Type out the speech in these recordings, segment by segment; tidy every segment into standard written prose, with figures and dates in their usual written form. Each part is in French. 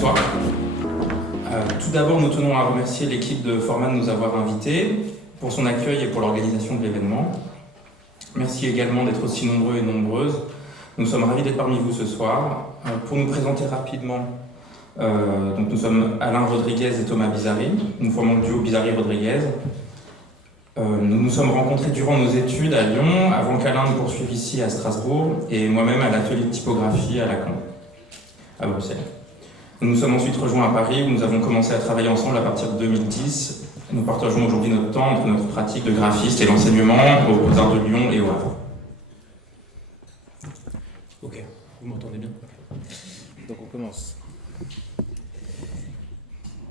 Bonsoir. Tout d'abord, nous tenons à remercier l'équipe de Format de nous avoir invités pour son accueil et pour l'organisation de l'événement. Merci également d'être aussi nombreux et nombreuses. Nous sommes ravis d'être parmi vous ce soir. Pour nous présenter rapidement, donc nous sommes Alain Rodriguez et Thomas Bizarri. Nous formons le duo Bizarri-Rodriguez. Nous nous sommes rencontrés durant nos études à Lyon, avant qu'Alain nous poursuive ici à Strasbourg, et moi-même à l'atelier de typographie à Lacan, à Bruxelles. Nous nous sommes ensuite rejoints à Paris, où nous avons commencé à travailler ensemble à partir de 2010. Nous partageons aujourd'hui notre temps entre notre pratique de graphiste et l'enseignement aux Beaux-Arts de Lyon et au Havre. Ok, vous m'entendez bien? Donc on commence.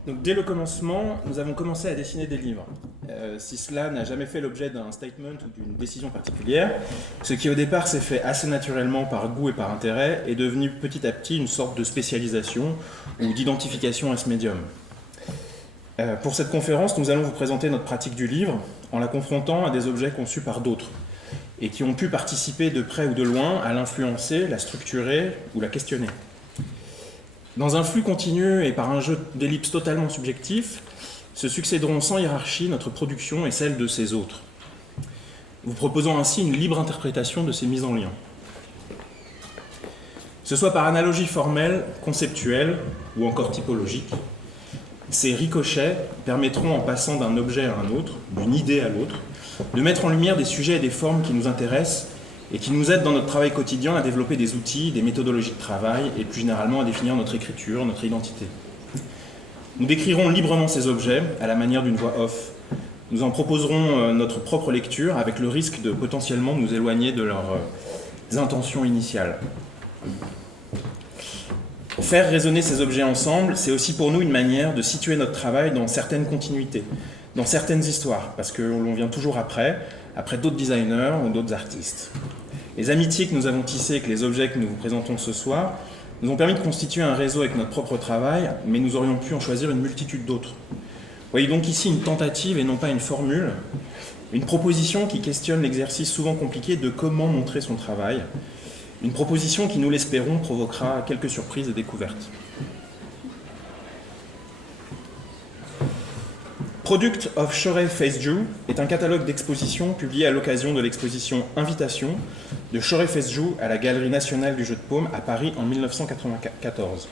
Donc dès le commencement, nous avons commencé à dessiner des livres. Si cela n'a jamais fait l'objet d'un statement ou d'une décision particulière, ce qui au départ s'est fait assez naturellement par goût et par intérêt, est devenu petit à petit une sorte de spécialisation ou d'identification à ce médium. Pour cette conférence, nous allons vous présenter notre pratique du livre en la confrontant à des objets conçus par d'autres et qui ont pu participer de près ou de loin à l'influencer, la structurer ou la questionner. Dans un flux continu et par un jeu d'ellipses totalement subjectif, se succéderont sans hiérarchie notre production et celle de ces autres, vous proposant ainsi une libre interprétation de ces mises en lien. Que ce soit par analogie formelle, conceptuelle ou encore typologique, ces ricochets permettront, en passant d'un objet à un autre, d'une idée à l'autre, de mettre en lumière des sujets et des formes qui nous intéressent et qui nous aident dans notre travail quotidien à développer des outils, des méthodologies de travail et plus généralement à définir notre écriture, notre identité. Nous décrirons librement ces objets à la manière d'une voix off. Nous en proposerons notre propre lecture avec le risque de potentiellement nous éloigner de leurs intentions initiales. Faire résonner ces objets ensemble, c'est aussi pour nous une manière de situer notre travail dans certaines continuités, dans certaines histoires, parce que l'on vient toujours après d'autres designers ou d'autres artistes. Les amitiés que nous avons tissées avec les objets que nous vous présentons ce soir nous ont permis de constituer un réseau avec notre propre travail, mais nous aurions pu en choisir une multitude d'autres. Voyez donc ici une tentative et non pas une formule, une proposition qui questionne l'exercice souvent compliqué de comment montrer son travail, une proposition qui, nous l'espérons, provoquera quelques surprises et découvertes. Product of Shorey Fesju est un catalogue d'expositions publié à l'occasion de l'exposition Invitation de Shorey Fesju à la Galerie nationale du jeu de paume à Paris en 1994.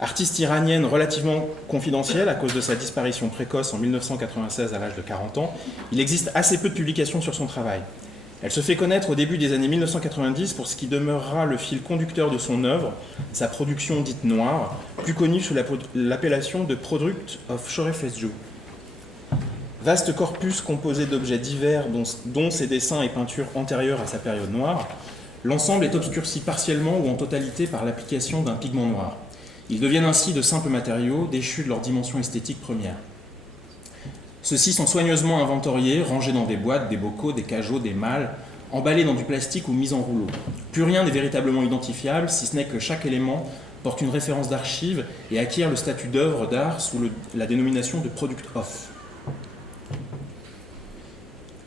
Artiste iranienne relativement confidentielle à cause de sa disparition précoce en 1996 à l'âge de 40 ans, il existe assez peu de publications sur son travail. Elle se fait connaître au début des années 1990 pour ce qui demeurera le fil conducteur de son œuvre, sa production dite noire, plus connue sous l'appellation de Product of Shorey Fesju. Vaste corpus composé d'objets divers dont ses dessins et peintures antérieurs à sa période noire, l'ensemble est obscurci partiellement ou en totalité par l'application d'un pigment noir. Ils deviennent ainsi de simples matériaux déchus de leur dimension esthétique première. Ceux-ci sont soigneusement inventoriés, rangés dans des boîtes, des bocaux, des cajots, des malles, emballés dans du plastique ou mis en rouleau. Plus rien n'est véritablement identifiable, si ce n'est que chaque élément porte une référence d'archive et acquiert le statut d'œuvre d'art sous la dénomination de Product of.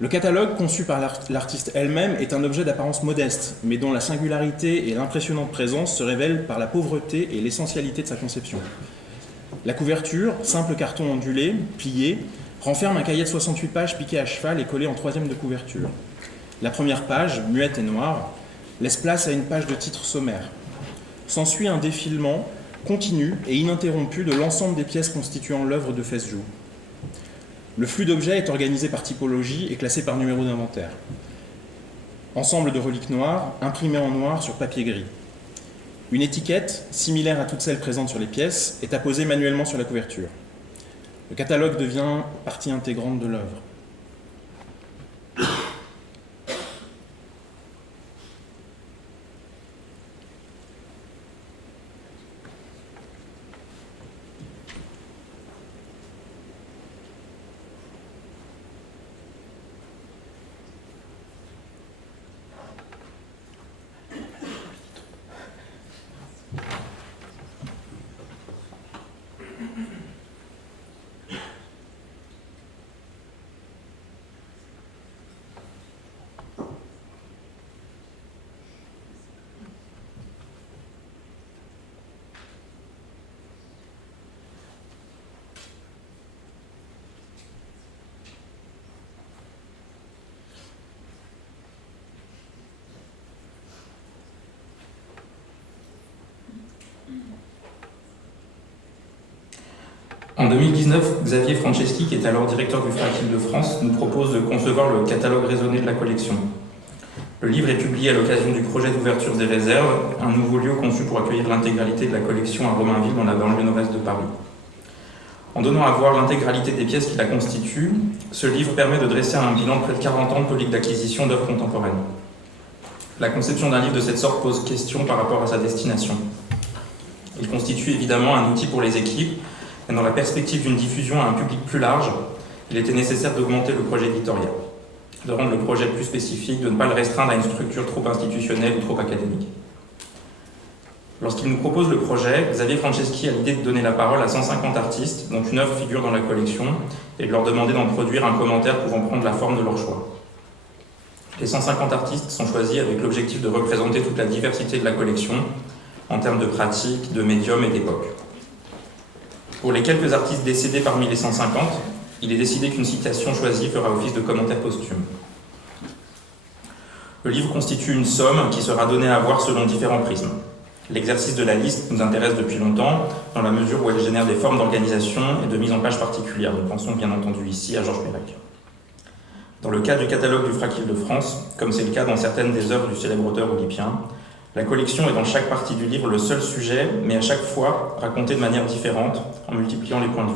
Le catalogue, conçu par l'artiste elle-même, est un objet d'apparence modeste, mais dont la singularité et l'impressionnante présence se révèlent par la pauvreté et l'essentialité de sa conception. La couverture, simple carton ondulé, plié, renferme un cahier de 68 pages piqué à cheval et collé en troisième de couverture. La première page, muette et noire, laisse place à une page de titre sommaire. S'ensuit un défilement continu et ininterrompu de l'ensemble des pièces constituant l'œuvre de Fesju. Le flux d'objets est organisé par typologie et classé par numéro d'inventaire. Ensemble de reliques noires, imprimées en noir sur papier gris. Une étiquette, similaire à toutes celles présentes sur les pièces, est apposée manuellement sur la couverture. Le catalogue devient partie intégrante de l'œuvre. En 2019, Xavier Franceschi, qui est alors directeur du Vrac Île-de-France, nous propose de concevoir le catalogue raisonné de la collection. Le livre est publié à l'occasion du projet d'ouverture des réserves, un nouveau lieu conçu pour accueillir l'intégralité de la collection à Romainville, dans la banlieue nord-est de Paris. En donnant à voir l'intégralité des pièces qui la constituent, ce livre permet de dresser un bilan de près de 40 ans de politique d'acquisition d'œuvres contemporaines. La conception d'un livre de cette sorte pose question par rapport à sa destination. Il constitue évidemment un outil pour les équipes, mais dans la perspective d'une diffusion à un public plus large, il était nécessaire d'augmenter le projet éditorial, de rendre le projet plus spécifique, de ne pas le restreindre à une structure trop institutionnelle ou trop académique. Lorsqu'il nous propose le projet, Xavier Franceschi a l'idée de donner la parole à 150 artistes, dont une œuvre figure dans la collection, et de leur demander d'en produire un commentaire pouvant prendre la forme de leur choix. Les 150 artistes sont choisis avec l'objectif de représenter toute la diversité de la collection, en termes de pratiques, de médiums et d'époque. Pour les quelques artistes décédés parmi les 150, il est décidé qu'une citation choisie fera office de commentaire posthume. Le livre constitue une somme qui sera donnée à voir selon différents prismes. L'exercice de la liste nous intéresse depuis longtemps, dans la mesure où elle génère des formes d'organisation et de mise en page particulières. Nous pensons bien entendu ici à Georges Perec. Dans le cas du catalogue du Vrac Île-de-France, comme c'est le cas dans certaines des œuvres du célèbre auteur olympien, la collection est dans chaque partie du livre le seul sujet, mais à chaque fois raconté de manière différente, en multipliant les points de vue.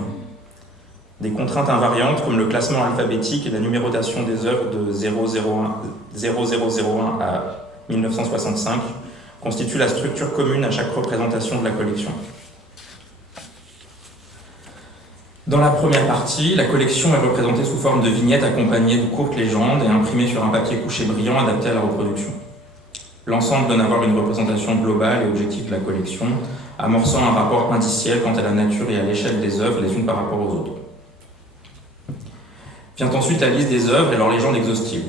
Des contraintes invariantes, comme le classement alphabétique et la numérotation des œuvres de 0001 à 1965, constituent la structure commune à chaque représentation de la collection. Dans la première partie, la collection est représentée sous forme de vignettes accompagnées de courtes légendes et imprimées sur un papier couché brillant adapté à la reproduction. L'ensemble donne à voir une représentation globale et objective de la collection, amorçant un rapport indiciel quant à la nature et à l'échelle des œuvres les unes par rapport aux autres. Vient ensuite la liste des œuvres et leurs légendes exhaustives.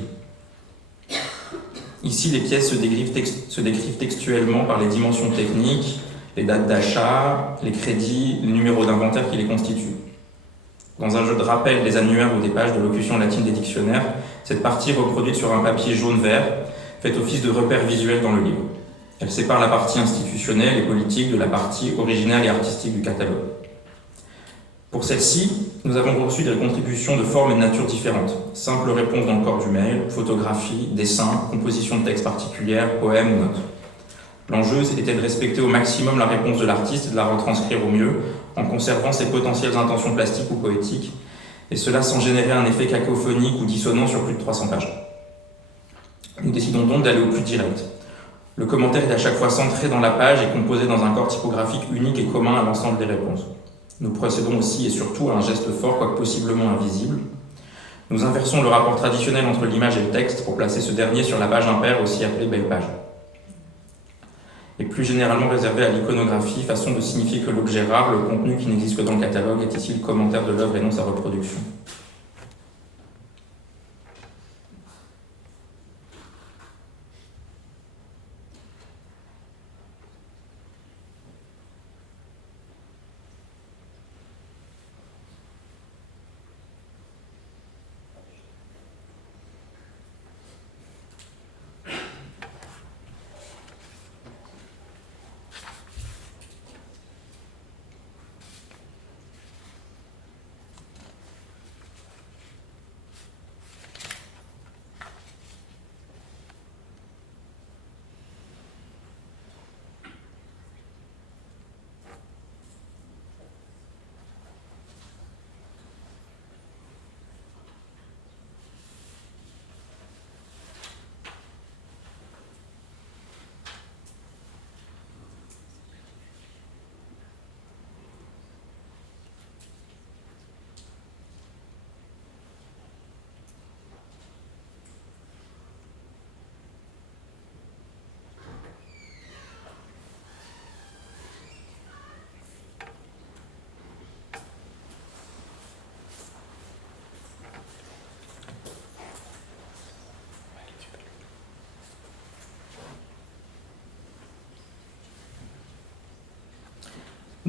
Ici, les pièces se décrivent textuellement par les dimensions techniques, les dates d'achat, les crédits, les numéros d'inventaire qui les constituent. Dans un jeu de rappel des annuaires ou des pages de locution latine des dictionnaires, cette partie reproduite sur un papier jaune-vert fait office de repère visuel dans le livre. Elle sépare la partie institutionnelle et politique de la partie originale et artistique du catalogue. Pour celle-ci, nous avons reçu des contributions de formes et de nature différentes. Simple réponse dans le corps du mail, photographie, dessin, composition de texte particulière, poème ou notes. L'enjeu était de respecter au maximum la réponse de l'artiste et de la retranscrire au mieux, en conservant ses potentielles intentions plastiques ou poétiques, et cela sans générer un effet cacophonique ou dissonant sur plus de 300 pages. Nous décidons donc d'aller au plus direct. Le commentaire est à chaque fois centré dans la page et composé dans un corps typographique unique et commun à l'ensemble des réponses. Nous procédons aussi et surtout à un geste fort, quoique possiblement invisible. Nous inversons le rapport traditionnel entre l'image et le texte pour placer ce dernier sur la page impaire, aussi appelée belle page. Et plus généralement réservé à l'iconographie, façon de signifier que l'objet rare, le contenu qui n'existe que dans le catalogue, est ici le commentaire de l'œuvre et non sa reproduction.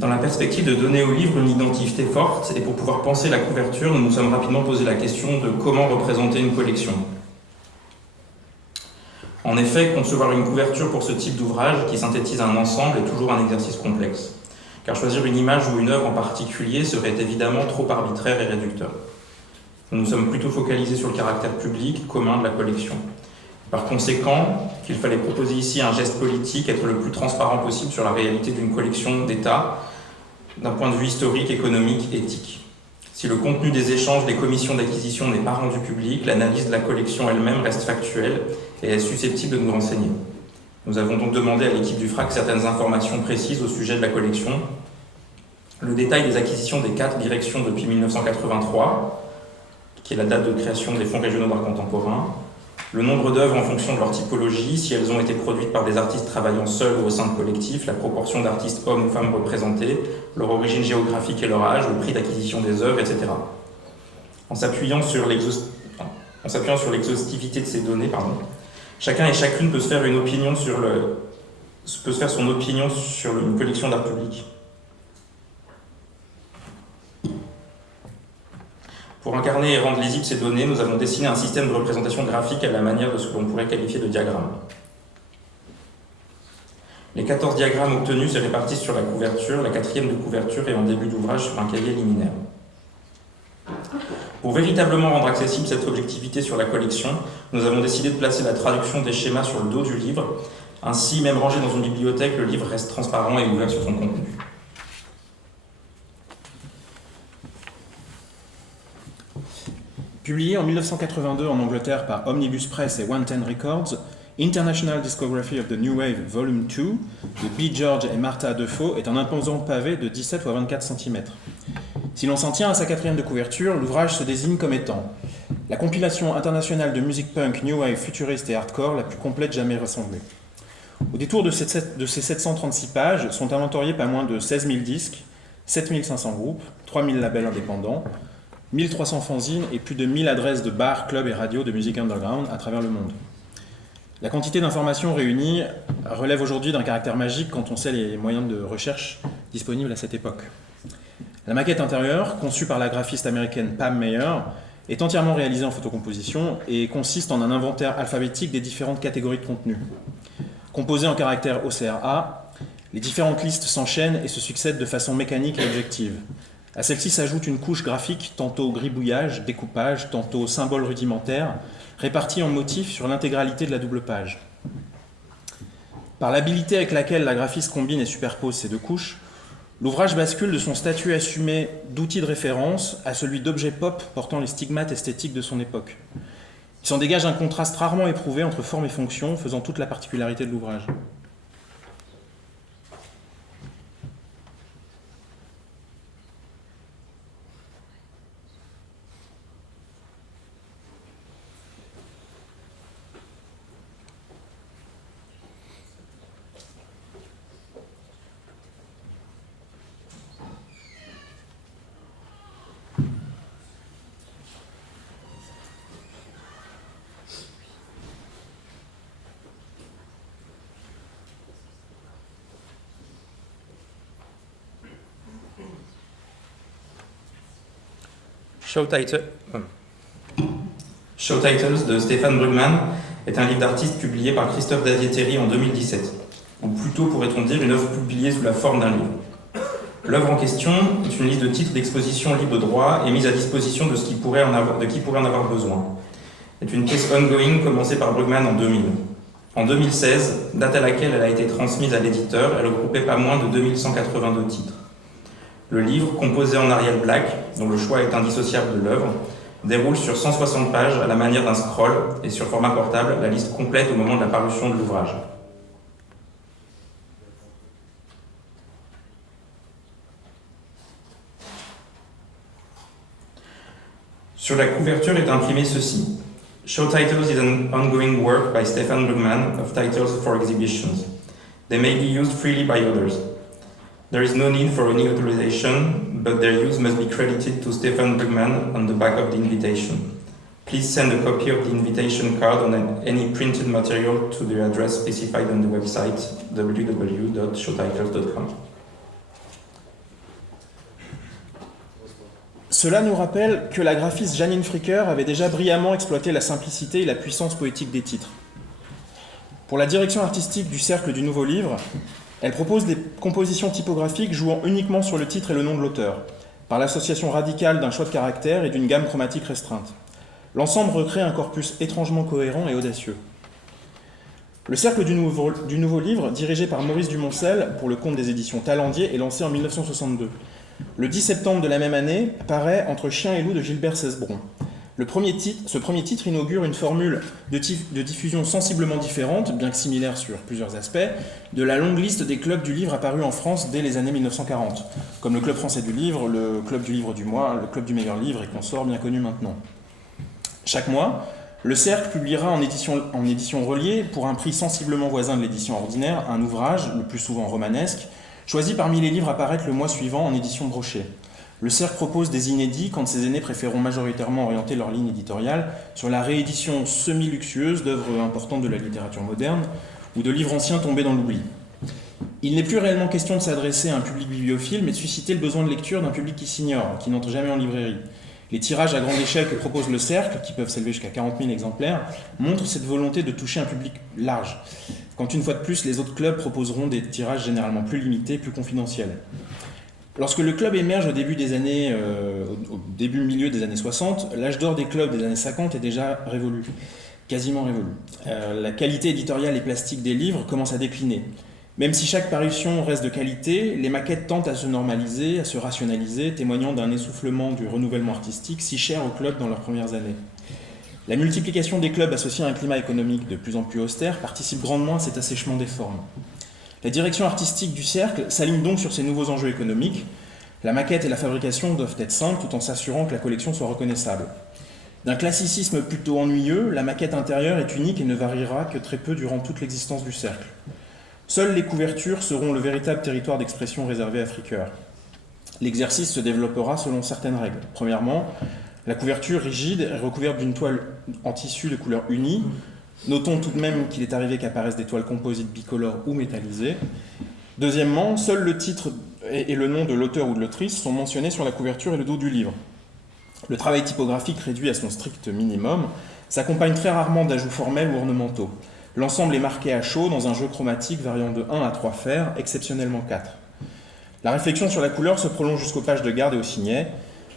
Dans la perspective de donner au livre une identité forte, et pour pouvoir penser la couverture, nous nous sommes rapidement posé la question de comment représenter une collection. En effet, concevoir une couverture pour ce type d'ouvrage, qui synthétise un ensemble, est toujours un exercice complexe. car choisir une image ou une œuvre en particulier serait évidemment trop arbitraire et réducteur. Nous nous sommes plutôt focalisés sur le caractère public, commun de la collection. Par conséquent, qu'il fallait proposer ici un geste politique, être le plus transparent possible sur la réalité d'une collection d'État, d'un point de vue historique, économique, éthique. Si le contenu des échanges des commissions d'acquisition n'est pas rendu public, l'analyse de la collection elle-même reste factuelle et est susceptible de nous renseigner. Nous avons donc demandé à l'équipe du FRAC certaines informations précises au sujet de la collection. Le détail des acquisitions des 4 directions depuis 1983, qui est la date de création des fonds régionaux d'art contemporain, le nombre d'œuvres en fonction de leur typologie, si elles ont été produites par des artistes travaillant seuls ou au sein de collectifs, la proportion d'artistes hommes ou femmes représentés, leur origine géographique et leur âge, le prix d'acquisition des œuvres, etc. En s'appuyant sur l'exhaustivité de ces données, chacun et chacune peut se faire son opinion sur une collection d'art public. Pour incarner et rendre lisibles ces données, nous avons dessiné un système de représentation graphique à la manière de ce que l'on pourrait qualifier de diagramme. Les 14 diagrammes obtenus se répartissent sur la couverture, la 4e de couverture et en début d'ouvrage sur un cahier liminaire. Pour véritablement rendre accessible cette objectivité sur la collection, nous avons décidé de placer la traduction des schémas sur le dos du livre. Ainsi, même rangé dans une bibliothèque, le livre reste transparent et ouvert sur son contenu. Publié en 1982 en Angleterre par Omnibus Press et 110 Records, International Discography of the New Wave Volume 2 de B. George et Martha Defoe est un imposant pavé de 17 x 24 cm. Si l'on s'en tient à sa 4e de couverture, l'ouvrage se désigne comme étant la compilation internationale de musique punk, new wave, futuriste et hardcore la plus complète jamais rassemblée. Au détour de ces 736 pages sont inventoriés pas moins de 16 000 disques, 7 500 groupes, 3 000 labels indépendants, 1300 fanzines et plus de 1000 adresses de bars, clubs et radios de musique underground à travers le monde. La quantité d'informations réunies relève aujourd'hui d'un caractère magique quand on sait les moyens de recherche disponibles à cette époque. La maquette intérieure, conçue par la graphiste américaine Pam Meyer, est entièrement réalisée en photocomposition et consiste en un inventaire alphabétique des différentes catégories de contenu. Composée en caractères OCR-A, les différentes listes s'enchaînent et se succèdent de façon mécanique et objective. À celle-ci s'ajoute une couche graphique, tantôt gribouillage, découpage, tantôt symbole rudimentaire, répartie en motifs sur l'intégralité de la double page. Par l'habileté avec laquelle la graphiste combine et superpose ces deux couches, l'ouvrage bascule de son statut assumé d'outil de référence à celui d'objet pop portant les stigmates esthétiques de son époque. Il s'en dégage un contraste rarement éprouvé entre forme et fonction, faisant toute la particularité de l'ouvrage. Show Titles de Stéphane Brugman est un livre d'artiste publié par Christophe Davier-Terry en 2017, ou plutôt pourrait-on dire une œuvre publiée sous la forme d'un livre. L'œuvre en question est une liste de titres d'exposition libre de droit et mise à disposition de qui pourrait en avoir besoin. C'est une pièce ongoing commencée par Brugman en 2000. En 2016, date à laquelle elle a été transmise à l'éditeur, elle regroupait pas moins de 2182 titres. Le livre, composé en Arial Black, dont le choix est indissociable de l'œuvre, déroule sur 160 pages à la manière d'un scroll et sur format portable la liste complète au moment de la parution de l'ouvrage. Sur la couverture est imprimé ceci. Show Titles is an ongoing work by Stefan Brugman of titles for exhibitions. They may be used freely by others. There is no need for any authorization, but their use must be credited to Stefan Brugman on the back of the invitation. Please send a copy of the invitation card on any printed material to the address specified on the website www.showtitles.com. Cela nous rappelle que la graphiste Janine Fricker avait déjà brillamment exploité la simplicité et la puissance poétique des titres. Pour la direction artistique du Cercle du Nouveau Livre, Elle propose des compositions typographiques jouant uniquement sur le titre et le nom de l'auteur, par l'association radicale d'un choix de caractères et d'une gamme chromatique restreinte. L'ensemble recrée un corpus étrangement cohérent et audacieux. Le Cercle du Nouveau Livre, dirigé par Maurice Dumoncel pour le compte des éditions Talendier, est lancé en 1962. Le 10 septembre de la même année paraît Entre Chien et Loup de Gilbert Cesbron. Ce premier titre inaugure une formule de diffusion sensiblement différente, bien que similaire sur plusieurs aspects, de la longue liste des clubs du livre apparus en France dès les années 1940, comme le Club français du livre, le Club du livre du mois, le Club du meilleur livre et consorts bien connus maintenant. Chaque mois, le Cercle publiera en édition reliée, pour un prix sensiblement voisin de l'édition ordinaire, un ouvrage, le plus souvent romanesque, choisi parmi les livres à paraître le mois suivant en édition brochée. Le Cercle propose des inédits quand ses aînés préféreront majoritairement orienter leur ligne éditoriale sur la réédition semi-luxueuse d'œuvres importantes de la littérature moderne ou de livres anciens tombés dans l'oubli. Il n'est plus réellement question de s'adresser à un public bibliophile, mais de susciter le besoin de lecture d'un public qui s'ignore, qui n'entre jamais en librairie. Les tirages à grande échelle que propose le Cercle, qui peuvent s'élever jusqu'à 40 000 exemplaires, montrent cette volonté de toucher un public large, quand une fois de plus, les autres clubs proposeront des tirages généralement plus limités, plus confidentiels. Lorsque le club émerge au milieu des années 60, l'âge d'or des clubs des années 50 est déjà révolu, quasiment révolu. La qualité éditoriale et plastique des livres commence à décliner. Même si chaque parution reste de qualité, les maquettes tentent à se normaliser, à se rationaliser, témoignant d'un essoufflement du renouvellement artistique si cher aux clubs dans leurs premières années. La multiplication des clubs associés à un climat économique de plus en plus austère participe grandement à cet assèchement des formes. La direction artistique du Cercle s'aligne donc sur ces nouveaux enjeux économiques. La maquette et la fabrication doivent être simples tout en s'assurant que la collection soit reconnaissable. D'un classicisme plutôt ennuyeux, la maquette intérieure est unique et ne variera que très peu durant toute l'existence du Cercle. Seules les couvertures seront le véritable territoire d'expression réservé à Fricker. L'exercice se développera selon certaines règles. Premièrement, la couverture rigide est recouverte d'une toile en tissu de couleur unie. Notons tout de même qu'il est arrivé qu'apparaissent des toiles composites bicolores ou métallisées. Deuxièmement, seuls le titre et le nom de l'auteur ou de l'autrice sont mentionnés sur la couverture et le dos du livre. Le travail typographique réduit à son strict minimum s'accompagne très rarement d'ajouts formels ou ornementaux. L'ensemble est marqué à chaud dans un jeu chromatique variant de 1 à 3 fers, exceptionnellement 4. La réflexion sur la couleur se prolonge jusqu'aux pages de garde et au signet.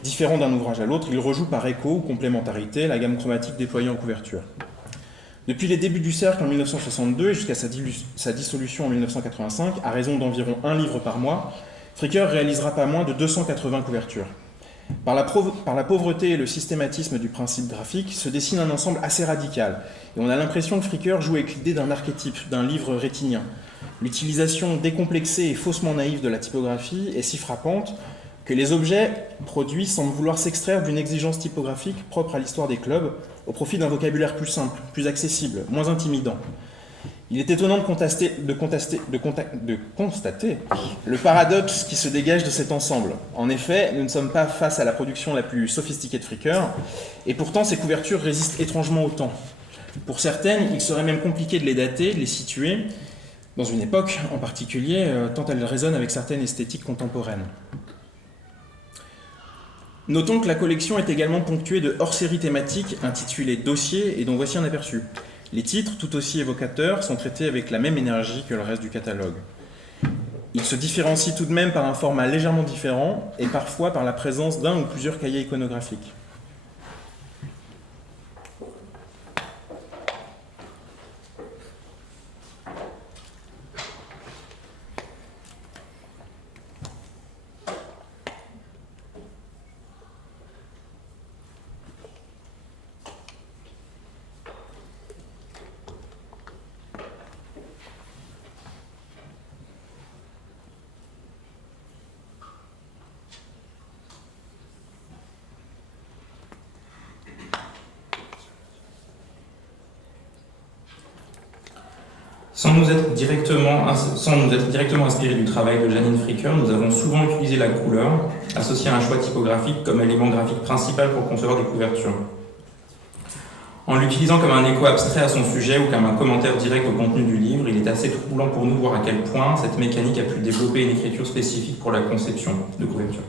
Différent d'un ouvrage à l'autre, il rejoue par écho ou complémentarité la gamme chromatique déployée en couverture. Depuis les débuts du Cercle en 1962 et jusqu'à sa dissolution en 1985, à raison d'environ un livre par mois, Fricker réalisera pas moins de 280 couvertures. Par la pauvreté et le systématisme du principe graphique, se dessine un ensemble assez radical, et on a l'impression que Fricker joue avec l'idée d'un archétype, d'un livre rétinien. L'utilisation décomplexée et faussement naïve de la typographie est si frappante que les objets produits semblent vouloir s'extraire d'une exigence typographique propre à l'histoire des clubs, au profit d'un vocabulaire plus simple, plus accessible, moins intimidant. Il est étonnant de constater le paradoxe qui se dégage de cet ensemble. En effet, nous ne sommes pas face à la production la plus sophistiquée de Fricker, et pourtant ces couvertures résistent étrangement au temps. Pour certaines, il serait même compliqué de les dater, de les situer, dans une époque en particulier, tant elles résonnent avec certaines esthétiques contemporaines. Notons que la collection est également ponctuée de hors-séries thématiques intitulées Dossiers et dont voici un aperçu. Les titres, tout aussi évocateurs, sont traités avec la même énergie que le reste du catalogue. Ils se différencient tout de même par un format légèrement différent et parfois par la présence d'un ou plusieurs cahiers iconographiques. Sans nous être directement inspiré du travail de Janine Fricker, nous avons souvent utilisé la couleur, associée à un choix typographique comme élément graphique principal pour concevoir des couvertures. En l'utilisant comme un écho abstrait à son sujet ou comme un commentaire direct au contenu du livre, il est assez troublant pour nous de voir à quel point cette mécanique a pu développer une écriture spécifique pour la conception de couverture.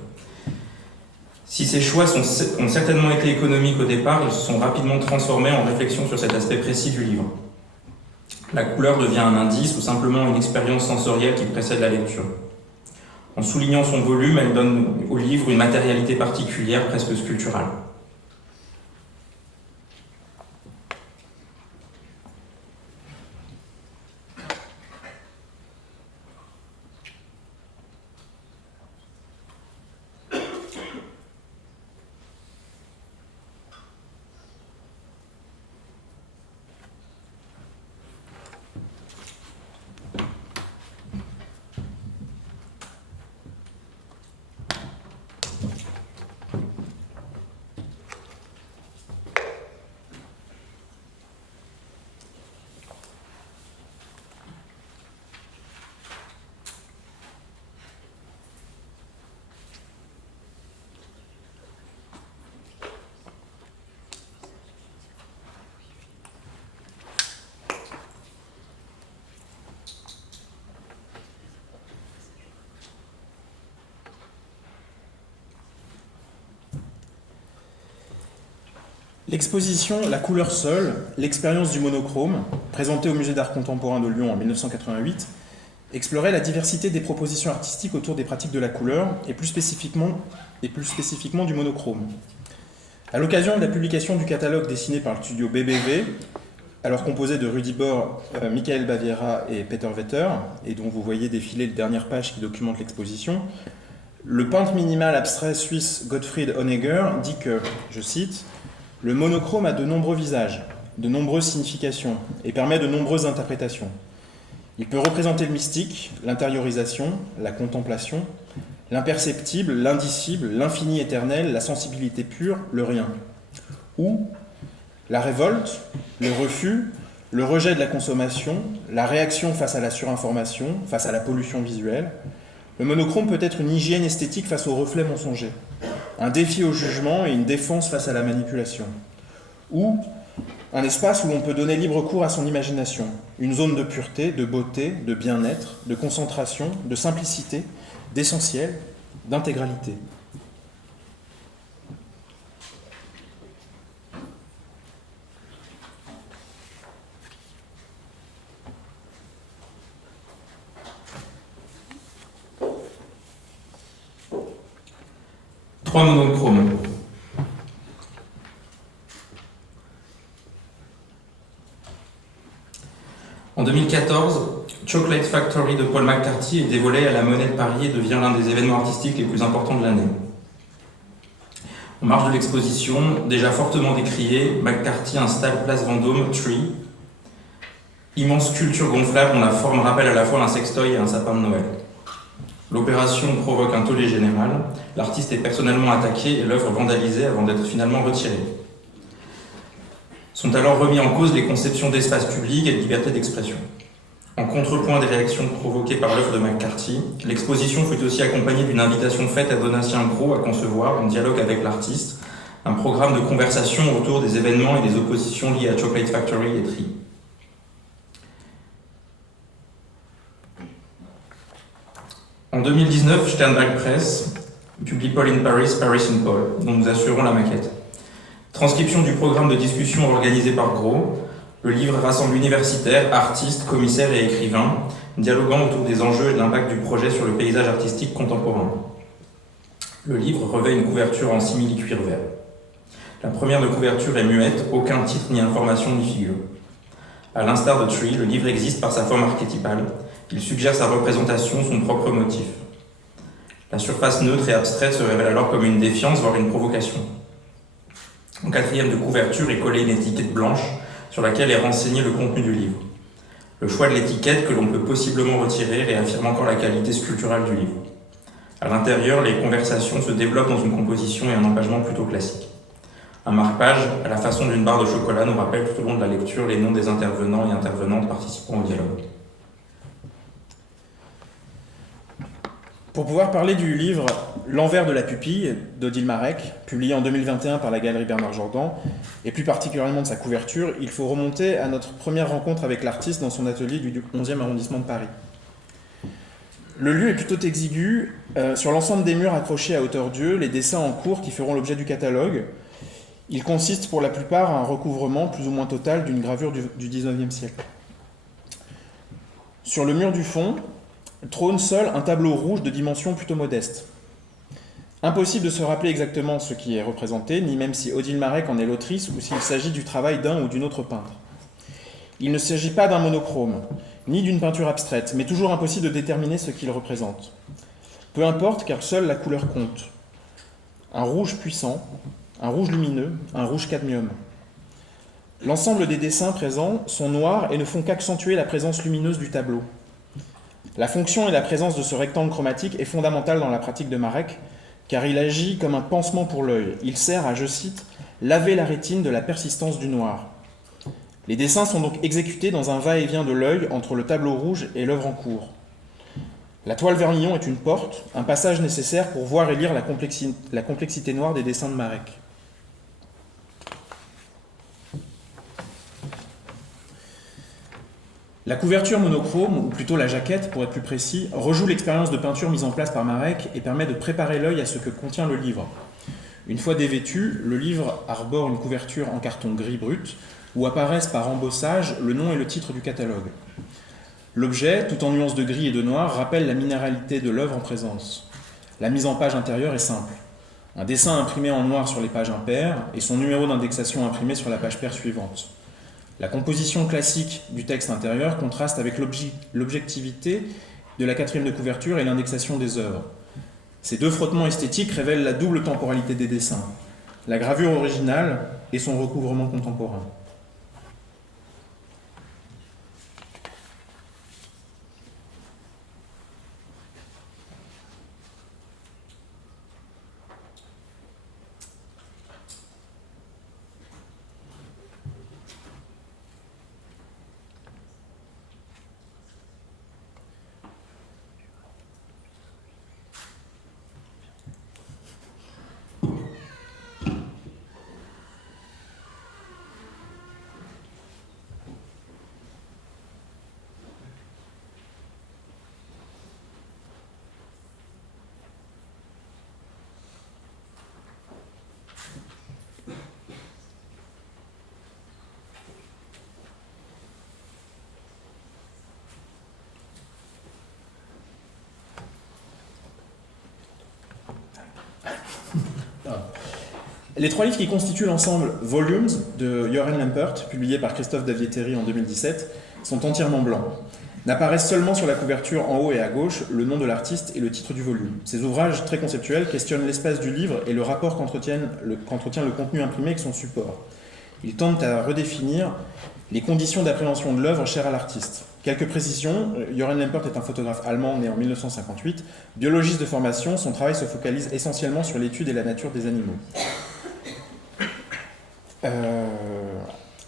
Si ces choix ont certainement été économiques au départ, ils se sont rapidement transformés en réflexion sur cet aspect précis du livre. La couleur devient un indice ou simplement une expérience sensorielle qui précède la lecture. En soulignant son volume, elle donne au livre une matérialité particulière, presque sculpturale. L'exposition La couleur seule, l'expérience du monochrome, présentée au Musée d'art contemporain de Lyon en 1988, explorait la diversité des propositions artistiques autour des pratiques de la couleur et plus spécifiquement du monochrome. À l'occasion de la publication du catalogue dessiné par le studio BBV, alors composé de Rudy Bor, Michael Baviera et Peter Vetter, et dont vous voyez défiler les dernières pages qui documentent l'exposition, le peintre minimal abstrait suisse Gottfried Honegger dit que, je cite, « Le monochrome a de nombreux visages, de nombreuses significations et permet de nombreuses interprétations. Il peut représenter le mystique, l'intériorisation, la contemplation, l'imperceptible, l'indicible, l'infini éternel, la sensibilité pure, le rien. Ou la révolte, le refus, le rejet de la consommation, la réaction face à la surinformation, face à la pollution visuelle. Le monochrome peut être une hygiène esthétique face aux reflets mensongers, un défi au jugement et une défense face à la manipulation. Ou un espace où l'on peut donner libre cours à son imagination, une zone de pureté, de beauté, de bien-être, de concentration, de simplicité, d'essentiel, d'intégralité. Trois monochromes. En 2014, Chocolate Factory de Paul McCarthy est dévoilé à la Monnaie de Paris et devient l'un des événements artistiques les plus importants de l'année. En marge de l'exposition, déjà fortement décriée, McCarthy installe place Vendôme Tree, immense sculpture gonflable dont la forme rappelle à la fois un sextoy et un sapin de Noël. L'opération provoque un tollé général, l'artiste est personnellement attaqué et l'œuvre vandalisée avant d'être finalement retirée. Sont alors remis en cause les conceptions d'espace public et de liberté d'expression. En contrepoint des réactions provoquées par l'œuvre de McCarthy, l'exposition fut aussi accompagnée d'une invitation faite à Donatien Gros à concevoir, en dialogue avec l'artiste, un programme de conversation autour des événements et des oppositions liées à Chocolate Factory et Tree. En 2019, Sternberg Press publie Paul in Paris, Paris in Paul, dont nous assurons la maquette. Transcription du programme de discussion organisé par Gros, le livre rassemble universitaires, artistes, commissaires et écrivains, dialoguant autour des enjeux et de l'impact du projet sur le paysage artistique contemporain. Le livre revêt une couverture en simili-cuir vert. La première de couverture est muette, aucun titre ni information n'y figure. À l'instar de Tree, le livre existe par sa forme archétypale. Il suggère sa représentation, son propre motif. La surface neutre et abstraite se révèle alors comme une défiance, voire une provocation. En quatrième de couverture est collée une étiquette blanche sur laquelle est renseigné le contenu du livre. Le choix de l'étiquette, que l'on peut possiblement retirer, réaffirme encore la qualité sculpturale du livre. À l'intérieur, les conversations se développent dans une composition et un empagement plutôt classique. Un marque-page, à la façon d'une barre de chocolat, nous rappelle tout au long de la lecture les noms des intervenants et intervenantes participant au dialogue. Pour pouvoir parler du livre L'envers de la pupille d'Odile Marek, publié en 2021 par la Galerie Bernard Jordan, et plus particulièrement de sa couverture, il faut remonter à notre première rencontre avec l'artiste dans son atelier du 11e arrondissement de Paris. Le lieu est plutôt exigu. Sur l'ensemble des murs accrochés à hauteur d'yeux, les dessins en cours qui feront l'objet du catalogue. Il consiste pour la plupart à un recouvrement plus ou moins total d'une gravure du 19e siècle. Sur le mur du fond, trône seul un tableau rouge de dimension plutôt modeste. Impossible de se rappeler exactement ce qui est représenté, ni même si Odile Marek en est l'autrice ou s'il s'agit du travail d'un ou d'une autre peintre. Il ne s'agit pas d'un monochrome, ni d'une peinture abstraite, mais toujours impossible de déterminer ce qu'il représente. Peu importe, car seule la couleur compte. Un rouge puissant, un rouge lumineux, un rouge cadmium. L'ensemble des dessins présents sont noirs et ne font qu'accentuer la présence lumineuse du tableau. La fonction et la présence de ce rectangle chromatique est fondamentale dans la pratique de Marek, car il agit comme un pansement pour l'œil. Il sert à, je cite, « laver la rétine de la persistance du noir ». Les dessins sont donc exécutés dans un va-et-vient de l'œil entre le tableau rouge et l'œuvre en cours. La toile vermillon est une porte, un passage nécessaire pour voir et lire la complexité noire des dessins de Marek. La couverture monochrome, ou plutôt la jaquette pour être plus précis, rejoue l'expérience de peinture mise en place par Marek et permet de préparer l'œil à ce que contient le livre. Une fois dévêtu, le livre arbore une couverture en carton gris brut où apparaissent par embossage le nom et le titre du catalogue. L'objet, tout en nuances de gris et de noir, rappelle la minéralité de l'œuvre en présence. La mise en page intérieure est simple. Un dessin imprimé en noir sur les pages impaires et son numéro d'indexation imprimé sur la page paire suivante. La composition classique du texte intérieur contraste avec l'objectivité de la quatrième de couverture et l'indexation des œuvres. Ces deux frottements esthétiques révèlent la double temporalité des dessins, la gravure originale et son recouvrement contemporain. Les trois livres qui constituent l'ensemble Volumes de Joran Lampert, publié par Christophe Davietteri en 2017, sont entièrement blancs. N'apparaissent seulement sur la couverture en haut et à gauche le nom de l'artiste et le titre du volume. Ces ouvrages très conceptuels questionnent l'espace du livre et le rapport qu'entretient le contenu imprimé avec son support. Ils tentent à redéfinir les conditions d'appréhension de l'œuvre chères à l'artiste. Quelques précisions, Joran Lampert est un photographe allemand né en 1958. Biologiste de formation, son travail se focalise essentiellement sur l'étude et la nature des animaux.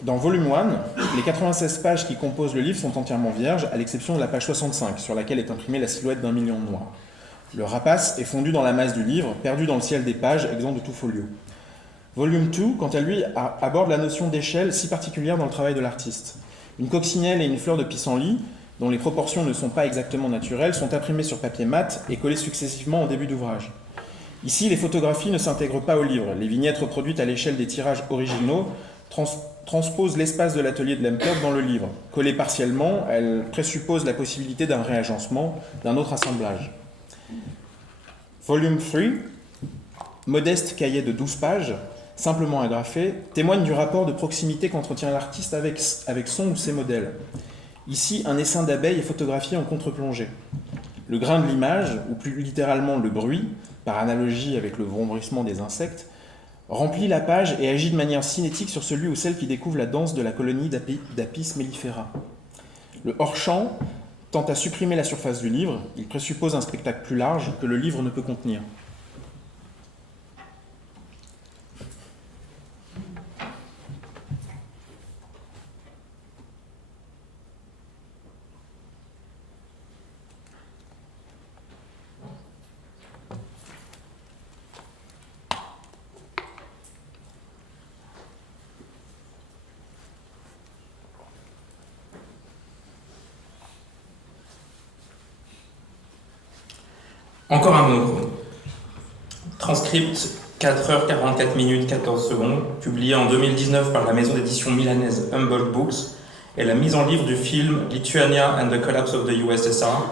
Dans Volume 1, les 96 pages qui composent le livre sont entièrement vierges, à l'exception de la page 65, sur laquelle est imprimée la silhouette d'un million de noirs. Le rapace est fondu dans la masse du livre, perdu dans le ciel des pages, exempt de tout folio. Volume 2, quant à lui, aborde la notion d'échelle si particulière dans le travail de l'artiste. Une coccinelle et une fleur de pissenlit, dont les proportions ne sont pas exactement naturelles, sont imprimées sur papier mat et collées successivement au début d'ouvrage. Ici, les photographies ne s'intègrent pas au livre. Les vignettes reproduites à l'échelle des tirages originaux transposent l'espace de l'atelier de Lampert dans le livre. Collées partiellement, elles présupposent la possibilité d'un réagencement, d'un autre assemblage. Volume 3, modeste cahier de 12 pages, simplement agrafé, témoigne du rapport de proximité qu'entretient l'artiste avec son ou ses modèles. Ici, un essaim d'abeilles est photographié en contre-plongée. Le grain de l'image, ou plus littéralement le bruit, par analogie avec le vrombrissement des insectes, remplit la page et agit de manière cinétique sur celui ou celle qui découvre la danse de la colonie d'Apis mellifera. Le hors-champ tend à supprimer la surface du livre, il présuppose un spectacle plus large que le livre ne peut contenir. Encore un monochrome. Transcript 4h44 minutes 14 secondes, publié en 2019 par la maison d'édition milanaise Humboldt Books est la mise en livre du film Lithuania and the Collapse of the USSR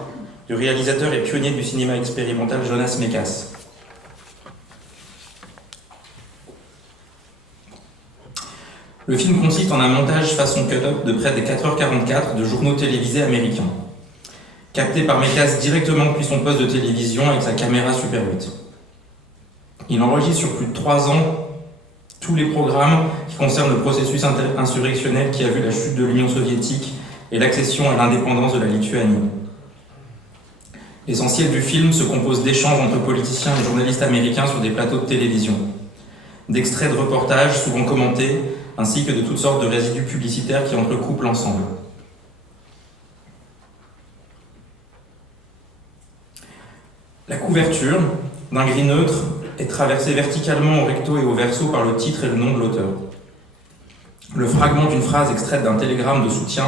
du réalisateur et pionnier du cinéma expérimental Jonas Mekas. Le film consiste en un montage façon cut-up de près de 4h44 de journaux télévisés américains, capté par Mekas directement depuis son poste de télévision avec sa caméra Super 8. Il enregistre sur plus de 3 ans tous les programmes qui concernent le processus insurrectionnel qui a vu la chute de l'Union soviétique et l'accession à l'indépendance de la Lituanie. L'essentiel du film se compose d'échanges entre politiciens et journalistes américains sur des plateaux de télévision, d'extraits de reportages souvent commentés, ainsi que de toutes sortes de résidus publicitaires qui entrecoupent l'ensemble. La couverture, d'un gris neutre, est traversée verticalement au recto et au verso par le titre et le nom de l'auteur. Le fragment d'une phrase extraite d'un télégramme de soutien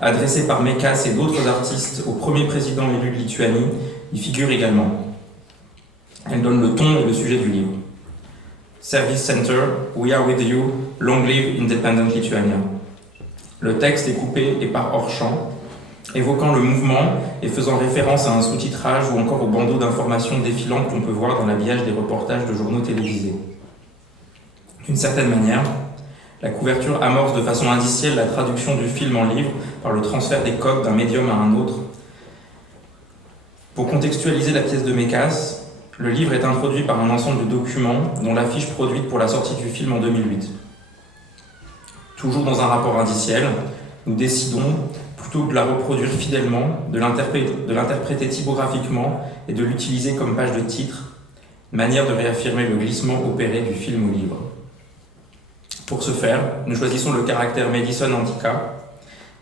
adressé par Mekas et d'autres artistes au premier président élu de Lituanie y figure également. Elle donne le ton et le sujet du livre. Service Center, we are with you, long live independent Lithuania. Le texte est coupé et part hors champ, évoquant le mouvement et faisant référence à un sous-titrage ou encore au bandeau d'informations défilant que l'on peut voir dans l'habillage des reportages de journaux télévisés. D'une certaine manière, la couverture amorce de façon indicielle la traduction du film en livre par le transfert des codes d'un médium à un autre. Pour contextualiser la pièce de Mekas, le livre est introduit par un ensemble de documents dont l'affiche produite pour la sortie du film en 2008. Toujours dans un rapport indiciel, nous décidons, plutôt que de la reproduire fidèlement, de l'interpréter typographiquement et de l'utiliser comme page de titre, manière de réaffirmer le glissement opéré du film au livre. Pour ce faire, nous choisissons le caractère Madison Antica,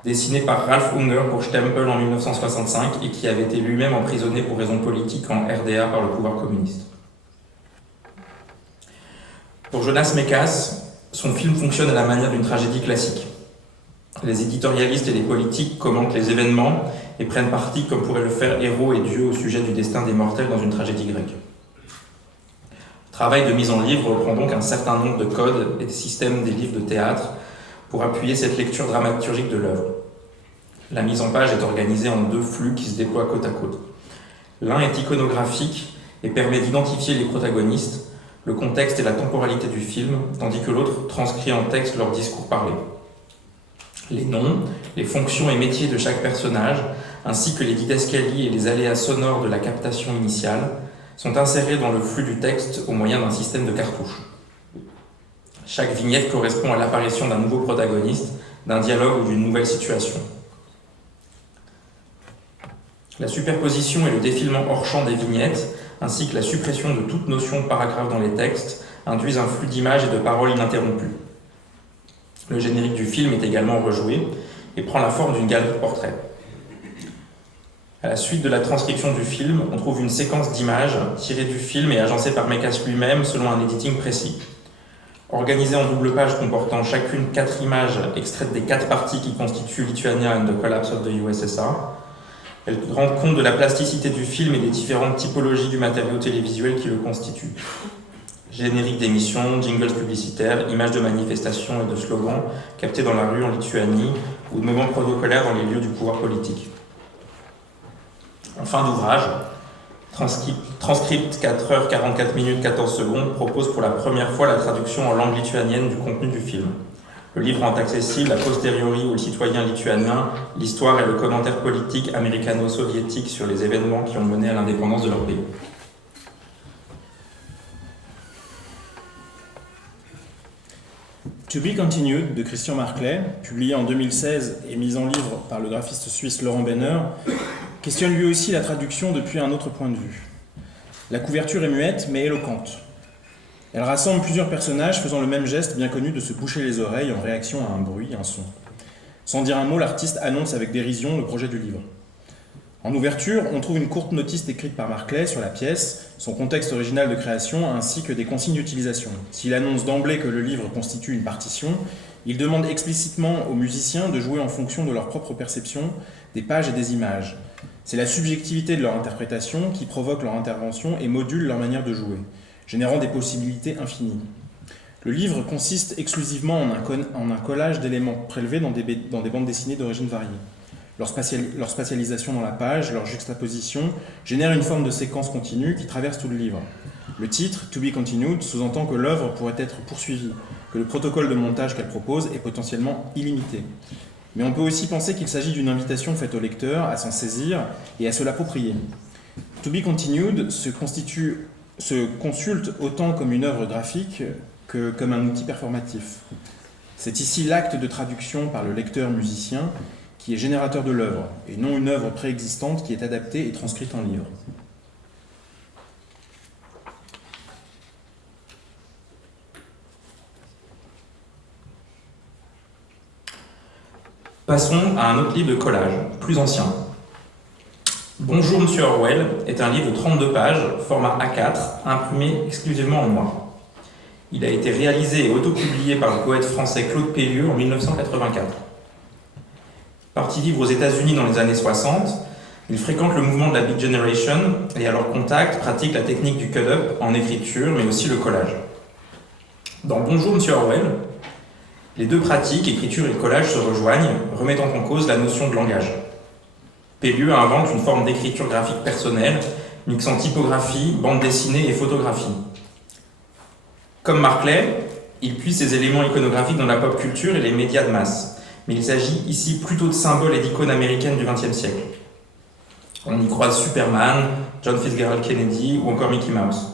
dessiné par Ralph Unger pour Stempel en 1965 et qui avait été lui-même emprisonné pour raisons politiques en RDA par le pouvoir communiste. Pour Jonas Mekas, son film fonctionne à la manière d'une tragédie classique. Les éditorialistes et les politiques commentent les événements et prennent parti comme pourraient le faire héros et dieux au sujet du destin des mortels dans une tragédie grecque. Le travail de mise en livre reprend donc un certain nombre de codes et de systèmes des livres de théâtre pour appuyer cette lecture dramaturgique de l'œuvre. La mise en page est organisée en 2 flux qui se déploient côte à côte. L'un est iconographique et permet d'identifier les protagonistes, le contexte et la temporalité du film, tandis que l'autre transcrit en texte leur discours parlé. Les noms, les fonctions et métiers de chaque personnage, ainsi que les didascalies et les aléas sonores de la captation initiale, sont insérés dans le flux du texte au moyen d'un système de cartouches. Chaque vignette correspond à l'apparition d'un nouveau protagoniste, d'un dialogue ou d'une nouvelle situation. La superposition et le défilement hors champ des vignettes, ainsi que la suppression de toute notion de paragraphe dans les textes, induisent un flux d'images et de paroles ininterrompu. Le générique du film est également rejoué et prend la forme d'une galerie de portraits. À la suite de la transcription du film, on trouve une séquence d'images tirées du film et agencées par Mekas lui-même selon un editing précis. Organisée en double page comportant chacune 4 images extraites des 4 parties qui constituent Lithuania and the Collapse of the USSR, elles rendent compte de la plasticité du film et des différentes typologies du matériau télévisuel qui le constitue. Génériques d'émissions, jingles publicitaires, images de manifestations et de slogans captés dans la rue en Lituanie ou de moments protocolaires dans les lieux du pouvoir politique. En fin d'ouvrage, Transcript 4h44 14 secondes propose pour la première fois la traduction en langue lituanienne du contenu du film. Le livre rend accessible a posteriori aux citoyens lituaniens l'histoire et le commentaire politique américano-soviétique sur les événements qui ont mené à l'indépendance de leur pays. To Be Continued de Christian Marclay, publié en 2016 et mis en livre par le graphiste suisse Laurent Benner, questionne lui aussi la traduction depuis un autre point de vue. La couverture est muette mais éloquente. Elle rassemble plusieurs personnages faisant le même geste bien connu de se boucher les oreilles en réaction à un bruit, un son. Sans dire un mot, l'artiste annonce avec dérision le projet du livre. En ouverture, on trouve une courte notice écrite par Marclay sur la pièce, son contexte original de création ainsi que des consignes d'utilisation. S'il annonce d'emblée que le livre constitue une partition, il demande explicitement aux musiciens de jouer en fonction de leur propre perception des pages et des images. C'est la subjectivité de leur interprétation qui provoque leur intervention et module leur manière de jouer, générant des possibilités infinies. Le livre consiste exclusivement en un collage d'éléments prélevés dans des bandes dessinées d'origine variée. Leur spatialisation dans la page, leur juxtaposition, génèrent une forme de séquence continue qui traverse tout le livre. Le titre, To be Continued, sous-entend que l'œuvre pourrait être poursuivie, que le protocole de montage qu'elle propose est potentiellement illimité. Mais on peut aussi penser qu'il s'agit d'une invitation faite au lecteur à s'en saisir et à se l'approprier. To be Continued se consulte autant comme une œuvre graphique que comme un outil performatif. C'est ici l'acte de traduction par le lecteur-musicien qui est générateur de l'œuvre, et non une œuvre préexistante qui est adaptée et transcrite en livre. Passons à un autre livre de collage, plus ancien. Bonjour Monsieur Orwell est un livre de 32 pages, format A4, imprimé exclusivement en noir. Il a été réalisé et autopublié par le poète français Claude Pellieu en 1984. Parti vivre aux États-Unis dans les années 60, il fréquente le mouvement de la Big Generation et à leur contact pratique la technique du cut-up en écriture, mais aussi le collage. Dans Bonjour Monsieur Orwell, les deux pratiques, écriture et collage, se rejoignent, remettant en cause la notion de langage. Pellieu invente une forme d'écriture graphique personnelle, mixant typographie, bande dessinée et photographie. Comme Marclay, il puise ses éléments iconographiques dans la pop culture et les médias de masse, mais il s'agit ici plutôt de symboles et d'icônes américaines du XXe siècle. On y croise Superman, John Fitzgerald Kennedy ou encore Mickey Mouse.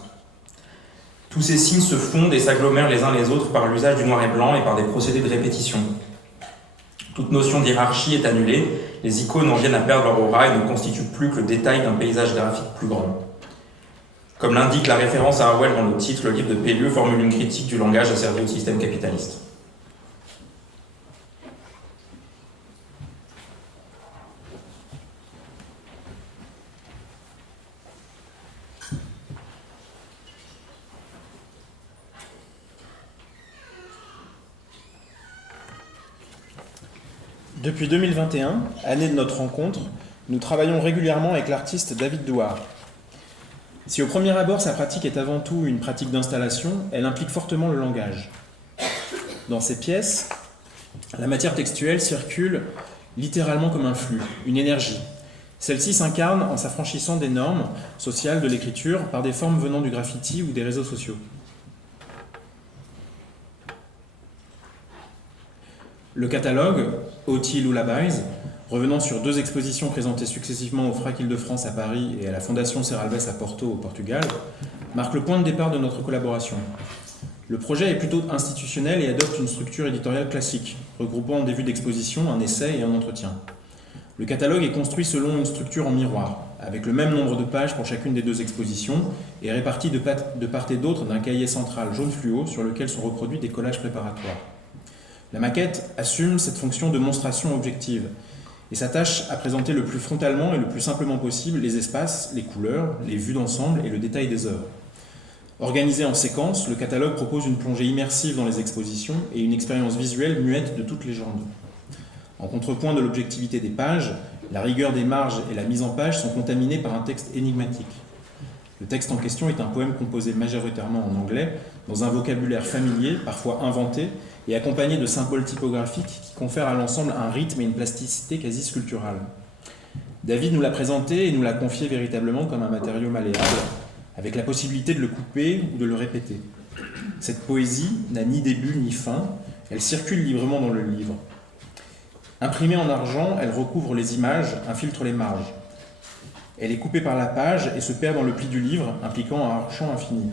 Tous ces signes se fondent et s'agglomèrent les uns les autres par l'usage du noir et blanc et par des procédés de répétition. Toute notion d'hiérarchie est annulée, les icônes en viennent à perdre leur aura et ne constituent plus que le détail d'un paysage graphique plus grand. Comme l'indique la référence à Orwell dans le titre, le livre de Pellieu formule une critique du langage asservi au système capitaliste. Depuis 2021, année de notre rencontre, nous travaillons régulièrement avec l'artiste David Douard. Si au premier abord sa pratique est avant tout une pratique d'installation, elle implique fortement le langage. Dans ses pièces, la matière textuelle circule littéralement comme un flux, une énergie. Celle-ci s'incarne en s'affranchissant des normes sociales de l'écriture par des formes venant du graffiti ou des réseaux sociaux. Le catalogue, OT Lullabies, revenant sur 2 expositions présentées successivement au FRAC Île-de-France à Paris et à la Fondation Serralves à Porto au Portugal, marque le point de départ de notre collaboration. Le projet est plutôt institutionnel et adopte une structure éditoriale classique, regroupant en début d'exposition un essai et un entretien. Le catalogue est construit selon une structure en miroir, avec le même nombre de pages pour chacune des 2 expositions et réparti de part et d'autre d'un cahier central jaune fluo sur lequel sont reproduits des collages préparatoires. La maquette assume cette fonction de monstration objective et s'attache à présenter le plus frontalement et le plus simplement possible les espaces, les couleurs, les vues d'ensemble et le détail des œuvres. Organisé en séquences, le catalogue propose une plongée immersive dans les expositions et une expérience visuelle muette de toutes les genres. En contrepoint de l'objectivité des pages, la rigueur des marges et la mise en page sont contaminées par un texte énigmatique. Le texte en question est un poème composé majoritairement en anglais, dans un vocabulaire familier, parfois inventé, et accompagné de symboles typographiques qui confèrent à l'ensemble un rythme et une plasticité quasi sculpturale. David nous l'a présenté et nous l'a confié véritablement comme un matériau malléable, avec la possibilité de le couper ou de le répéter. Cette poésie n'a ni début ni fin, elle circule librement dans le livre. Imprimée en argent, elle recouvre les images, infiltre les marges. Elle est coupée par la page et se perd dans le pli du livre, impliquant un champ infini.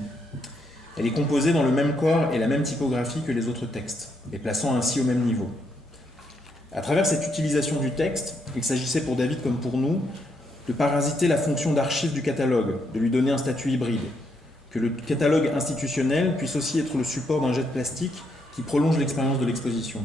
Elle est composée dans le même corps et la même typographie que les autres textes, les plaçant ainsi au même niveau. À travers cette utilisation du texte, il s'agissait pour David comme pour nous de parasiter la fonction d'archive du catalogue, de lui donner un statut hybride, que le catalogue institutionnel puisse aussi être le support d'un jet de plastique qui prolonge l'expérience de l'exposition.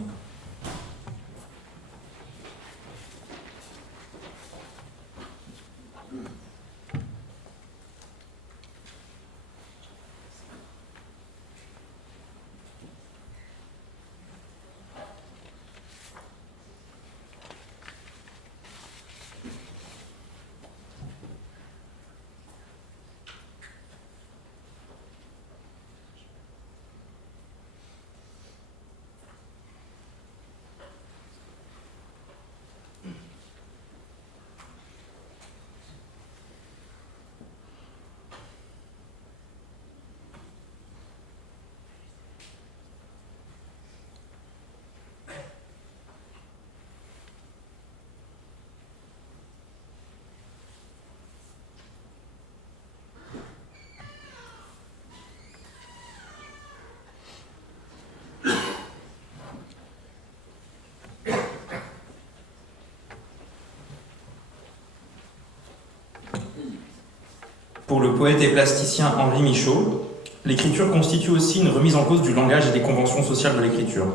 Pour le poète et plasticien Henri Michaud, l'écriture constitue aussi une remise en cause du langage et des conventions sociales de l'écriture.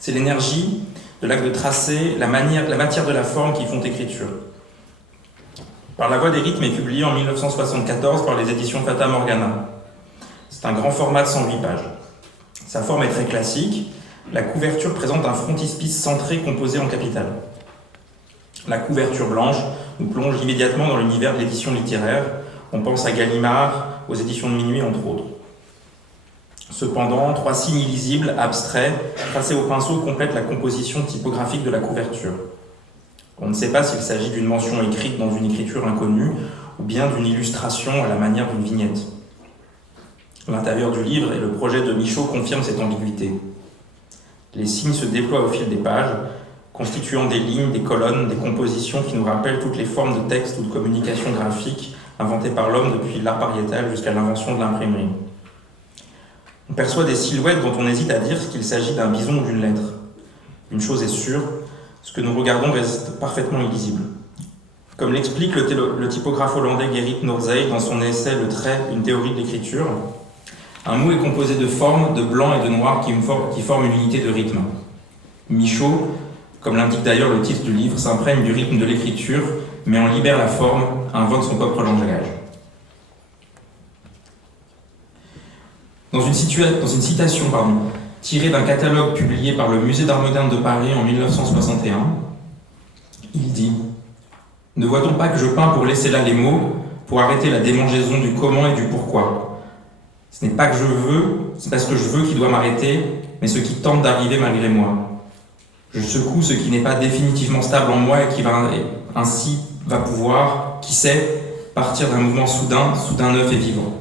C'est l'énergie de l'acte de tracer, la matière de la forme qui font écriture. Par la voie des rythmes est publié en 1974 par les éditions Fata Morgana. C'est un grand format de 108 pages. Sa forme est très classique. La couverture présente un frontispice centré composé en capitale. La couverture blanche nous plonge immédiatement dans l'univers de l'édition littéraire. On pense à Gallimard, aux éditions de Minuit, entre autres. Cependant, 3 signes illisibles, abstraits, tracés au pinceau, complètent la composition typographique de la couverture. On ne sait pas s'il s'agit d'une mention écrite dans une écriture inconnue ou bien d'une illustration à la manière d'une vignette. L'intérieur du livre et le projet de Michaud confirment cette ambiguïté. Les signes se déploient au fil des pages, constituant des lignes, des colonnes, des compositions qui nous rappellent toutes les formes de texte ou de communication graphique inventées par l'homme depuis l'art pariétal jusqu'à l'invention de l'imprimerie. On perçoit des silhouettes dont on hésite à dire qu'il s'agit d'un bison ou d'une lettre. Une chose est sûre, ce que nous regardons reste parfaitement illisible. Comme l'explique le typographe hollandais Gerrit Noorzee dans son essai « Le trait, une théorie de l'écriture », un mot est composé de formes, de blanc et de noir qui forment une unité de rythme. Michaud, comme l'indique d'ailleurs le titre du livre, s'imprègne du rythme de l'écriture, mais en libère la forme, invoque son propre langage. Dans une citation tirée d'un catalogue publié par le Musée d'Art moderne de Paris en 1961, il dit « Ne voit-on pas que je peins pour laisser là les mots, pour arrêter la démangeaison du comment et du pourquoi ? Ce n'est pas que je veux, c'est parce que je veux qui doit m'arrêter, mais ce qui tente d'arriver malgré moi. Je secoue ce qui n'est pas définitivement stable en moi et qui ainsi va pouvoir, qui sait, partir d'un mouvement soudain, neuf et vivant. »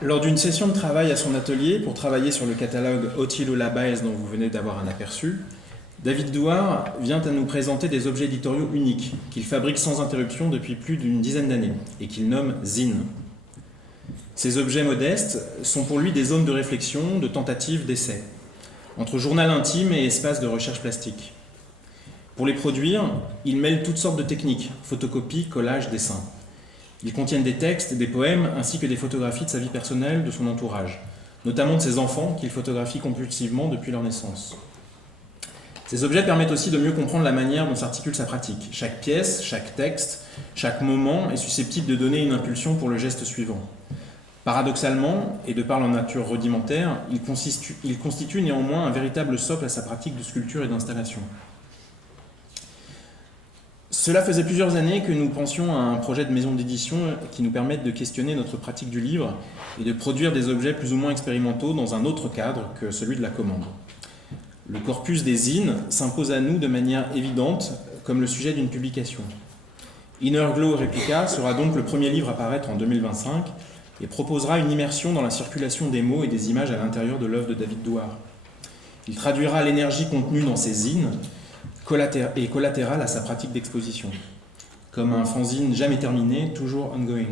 Lors d'une session de travail à son atelier pour travailler sur le catalogue Otilo Labaez dont vous venez d'avoir un aperçu, David Douard vient à nous présenter des objets éditoriaux uniques qu'il fabrique sans interruption depuis plus d'une dizaine d'années et qu'il nomme zines. Ces objets modestes sont pour lui des zones de réflexion, de tentatives, d'essais, entre journal intime et espace de recherche plastique. Pour les produire, il mêle toutes sortes de techniques, photocopie, collage, dessin. Ils contiennent des textes, des poèmes, ainsi que des photographies de sa vie personnelle, de son entourage, notamment de ses enfants qu'il photographie compulsivement depuis leur naissance. Ces objets permettent aussi de mieux comprendre la manière dont s'articule sa pratique. Chaque pièce, chaque texte, chaque moment est susceptible de donner une impulsion pour le geste suivant. Paradoxalement, et de par leur nature rudimentaire, il constitue néanmoins un véritable socle à sa pratique de sculpture et d'installation. Cela faisait plusieurs années que nous pensions à un projet de maison d'édition qui nous permette de questionner notre pratique du livre et de produire des objets plus ou moins expérimentaux dans un autre cadre que celui de la commande. Le corpus des zines s'impose à nous de manière évidente comme le sujet d'une publication. Inner Glow Replica sera donc le premier livre à paraître en 2025 et proposera une immersion dans la circulation des mots et des images à l'intérieur de l'œuvre de David Douard. Il traduira l'énergie contenue dans ces zines et collatérale à sa pratique d'exposition, comme un fanzine jamais terminé, toujours ongoing.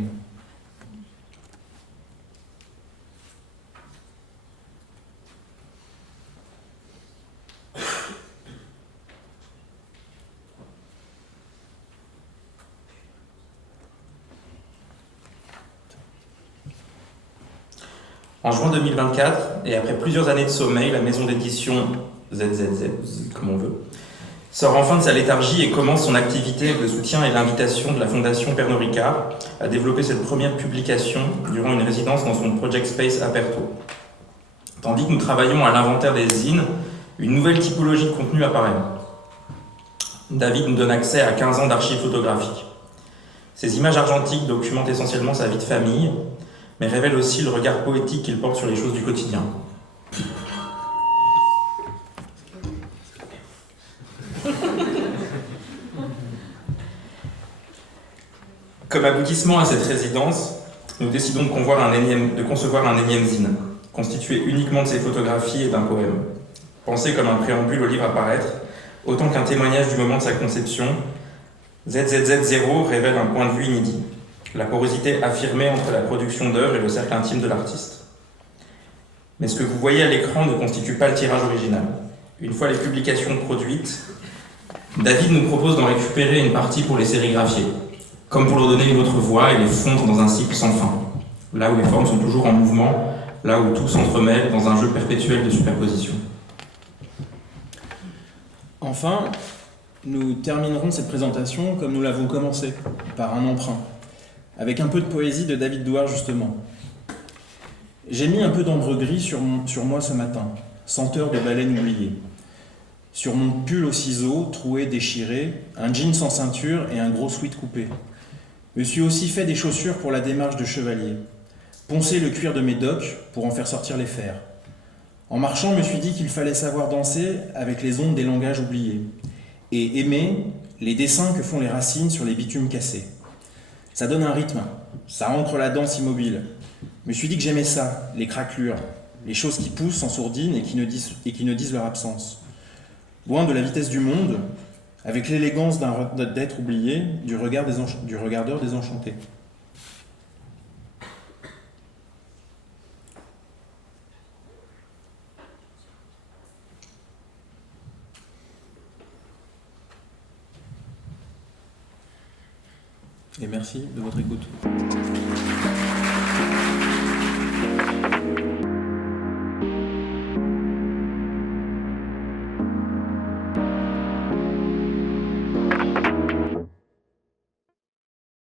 En juin 2024, et après plusieurs années de sommeil, la maison d'édition ZZZ, comme on veut, sort enfin de sa léthargie et commence son activité avec le soutien et l'invitation de la Fondation Pernod Ricard à développer cette première publication durant une résidence dans son Project Space à Berthaud. Tandis que nous travaillons à l'inventaire des zines, une nouvelle typologie de contenu apparaît. David nous donne accès à 15 ans d'archives photographiques. Ces images argentiques documentent essentiellement sa vie de famille, mais révèlent aussi le regard poétique qu'il porte sur les choses du quotidien. Comme aboutissement à cette résidence, nous décidons de concevoir un énième zine, constitué uniquement de ses photographies et d'un poème. Pensé comme un préambule au livre à paraître, autant qu'un témoignage du moment de sa conception, ZZZ0 révèle un point de vue inédit, la porosité affirmée entre la production d'œuvres et le cercle intime de l'artiste. Mais ce que vous voyez à l'écran ne constitue pas le tirage original. Une fois les publications produites, David nous propose d'en récupérer une partie pour les sérigraphier, comme pour leur donner une autre voix et les fondre dans un cycle sans fin, là où les formes sont toujours en mouvement, là où tout s'entremêle dans un jeu perpétuel de superposition. Enfin, nous terminerons cette présentation comme nous l'avons commencé, par un emprunt, avec un peu de poésie de David Douard justement. J'ai mis un peu d'ambre gris sur moi ce matin, senteur de baleine oubliée. Sur mon pull au ciseau, troué, déchiré, un jean sans ceinture et un gros sweat coupé. Me suis aussi fait des chaussures pour la démarche de chevalier. Poncé le cuir de mes docks pour en faire sortir les fers. En marchant, je me suis dit qu'il fallait savoir danser avec les ondes des langages oubliés. Et aimer les dessins que font les racines sur les bitumes cassés. Ça donne un rythme, ça ancre la danse immobile. Je me suis dit que j'aimais ça, les craquelures, les choses qui poussent en sourdine et qui ne disent leur absence. Loin de la vitesse du monde, avec l'élégance d'être oublié, du regardeur désenchanté. Et merci de votre écoute.